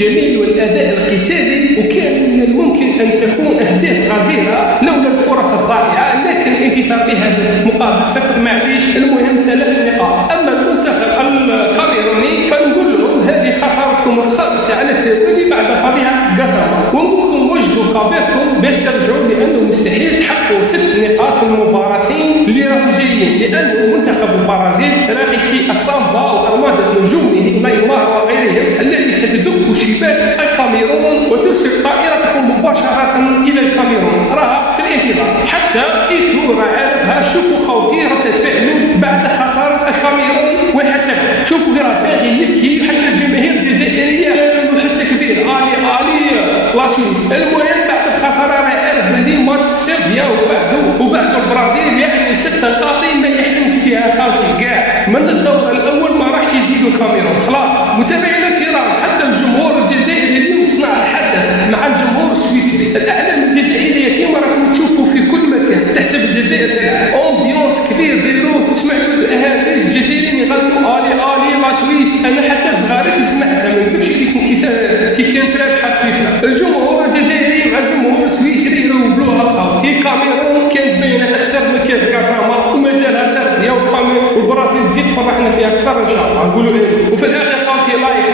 الجميل والأداء القتالي، وكان من الممكن أن تكون أهداف غزيرة لولا الفرص الضائعة، لكن الانتصار في هذا المقابل صفر معليش. المهم 3 نقاط. أما المنتخب الكاميروني فنقول لهم هذه خسارتكم الخامسة على التوالي بعد فضيحة قسامة، ونقول لكم وجدوا قابلتكم باش ترجعوا، لأنه مستحيل تحققوا 6 نقاط في المباراتين اللي راهم جايين، لأن منتخب البرازيل راقصي السامبا وأرماد بنجومه نيمار وغيرهم التي ستدك شباك الكاميرون وترسل طائرتهم مباشرة إلى الكاميرون. راها في الانتظار حتى إيتو عارفها. شوفوا خوتي ردة فعله بعد خسارة الكاميرون 1-0. شوفوا راه باغي يبكي، حتى الجماهير الجزائرية له حس كبير آلي لا سويس. المهم بعد الخسارة راه عارف بلي ماتش سيربيا وبعد البرازيل يعني 6 نقاط ما يحلمش فيها خالتي كاع. من الدور الأول ما راحش يزيدوا الكاميرون خلاص. متابعينا الكرام، حتى الجمهور الجزائري اليوم صنع الحدث مع الجمهور السويسري. الأعلام الجزائرية كما راكم تشوفوا في كل مكان تحسب الجزائر أمبيونس كبير دايروا. سمعتوا الأهازيج الجزائريين يغنوا آلي لا سويس. أنا حتى صغاري سمعتها ما نكذبش كي كانت رابحة سويسرا. الجمهور الجزائري مع الجمهور السويسري يروبلوها خاوتي. الكاميرون كانت باينة تخسر من كاس كاساما ومازالها سردية، والبرازيل تزيد تفرحنا فيها أكثر إن شاء الله. نقولوا إيه. وفي الآخر خاوتي لايك